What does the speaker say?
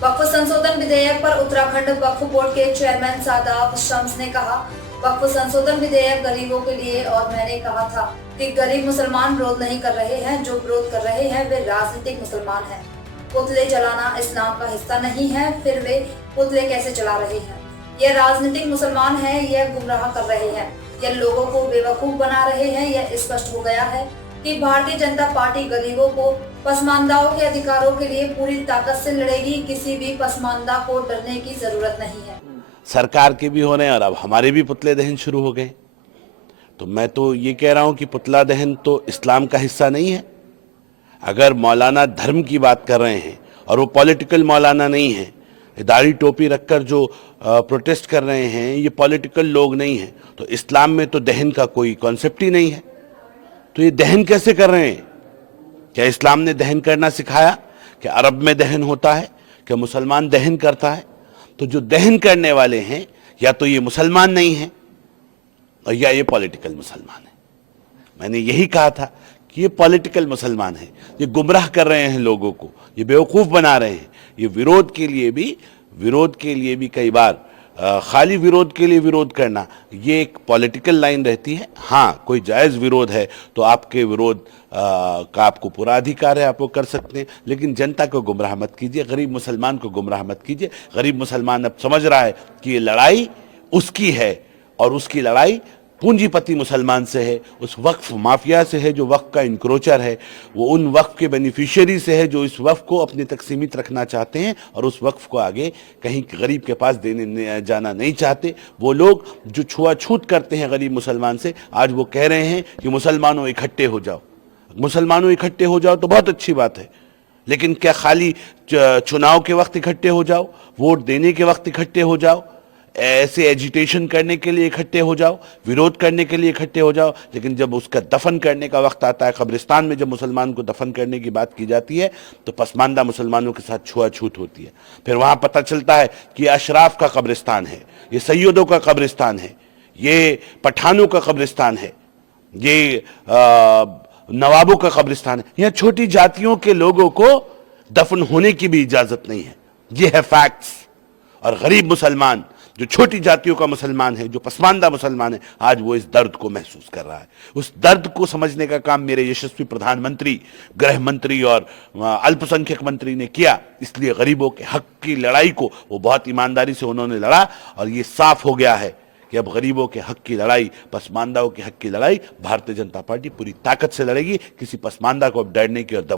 वक्फ संशोधन विधेयक पर उत्तराखंड वक्फ बोर्ड के चेयरमैन शादाब शम्स ने कहा, वक्फ संशोधन विधेयक गरीबों के लिए और मैंने कहा था कि गरीब मुसलमान विरोध नहीं कर रहे हैं, जो विरोध कर रहे हैं वे राजनीतिक मुसलमान हैं। पुतले जलाना इस्लाम का हिस्सा नहीं है, फिर वे पुतले कैसे जला रहे हैं? ये राजनीतिक मुसलमान हैं, यह गुमराह कर रहे हैं, यह लोगों को बेवकूफ बना रहे हैं। यह स्पष्ट हो गया है कि भारतीय जनता पार्टी गरीबों को पसमानदाओं के अधिकारों के लिए पूरी ताकत से लड़ेगी। किसी भी पसमानदा को डरने की जरूरत नहीं है। सरकार के भी हो रहे हैं और अब हमारे भी पुतले दहन शुरू हो गए। तो मैं तो ये कह रहा हूं कि पुतला दहन तो इस्लाम का हिस्सा नहीं है। अगर मौलाना धर्म की बात कर रहे हैं और वो पॉलिटिकल मौलाना नहीं है, दाढ़ी टोपी रखकर जो प्रोटेस्ट कर रहे हैं ये पॉलिटिकल लोग नहीं हैं, तो इस्लाम में तो दहन का कोई कॉन्सेप्ट ही नहीं है। तो ये दहन कैसे कर रहे हैं? क्या इस्लाम ने दहन करना सिखाया? क्या अरब में दहन होता है? क्या मुसलमान दहन करता है? तो जो दहन करने वाले हैं या तो ये मुसलमान नहीं हैं और या ये पॉलिटिकल मुसलमान है। मैंने यही कहा था कि ये पॉलिटिकल मुसलमान है, ये गुमराह कर रहे हैं लोगों को, ये बेवकूफ बना रहे हैं। ये विरोध के लिए भी कई बार खाली विरोध के लिए विरोध करना ये एक पॉलिटिकल लाइन रहती है। हाँ, कोई जायज़ विरोध है तो आपके विरोध का आपको पूरा अधिकार है, आप वो कर सकते हैं, लेकिन जनता को गुमराह मत कीजिए, गरीब मुसलमान को गुमराह मत कीजिए। गरीब मुसलमान अब समझ रहा है कि ये लड़ाई उसकी है और उसकी लड़ाई पूंजीपति मुसलमान से है, उस वक्फ माफिया से है जो वक्फ का इंक्रोचर है, वो उन वक्फ के बेनिफिशियरी से है जो इस वक्फ को अपने तक सीमित रखना चाहते हैं और उस वक्फ को आगे कहीं गरीब के पास देने जाना नहीं चाहते। वो लोग जो छुआछूत करते हैं गरीब मुसलमान से, आज वो कह रहे हैं कि मुसलमानों इकट्ठे हो जाओ। मुसलमानों इकट्ठे हो जाओ तो बहुत अच्छी बात है, लेकिन क्या खाली चुनाव के वक्त इकट्ठे हो जाओ, वोट देने के वक्त इकट्ठे हो जाओ, ऐसे एजिटेशन करने के लिए इकट्ठे हो जाओ, विरोध करने के लिए इकट्ठे हो जाओ, लेकिन जब उसका दफन करने का वक्त आता है, कब्रिस्तान में जब मुसलमान को दफन करने की बात की जाती है तो पसमानदा मुसलमानों के साथ छुआछूत होती है। फिर वहां पता चलता है कि अशराफ का कब्रिस्तान है, ये सैयदों का कब्रिस्तान है, ये पठानों का कब्रिस्तान है, ये नवाबों का कब्रिस्तान है। यहाँ छोटी जातियों के लोगों को दफन होने की भी इजाजत नहीं है। ये है फैक्ट्स। और गरीब मुसलमान जो छोटी जातियों का मुसलमान है, जो पसमानदा मुसलमान है, आज वो इस दर्द को महसूस कर रहा है। उस दर्द को समझने का काम मेरे यशस्वी प्रधानमंत्री, गृह मंत्री और अल्पसंख्यक मंत्री ने किया। इसलिए गरीबों के हक की लड़ाई को वो बहुत ईमानदारी से उन्होंने लड़ा और ये साफ हो गया है कि अब गरीबों के हक की लड़ाई, पसमानदाओं के हक की लड़ाई भारतीय जनता पार्टी पूरी ताकत से लड़ेगी। किसी पसमानदा को अब डरने की और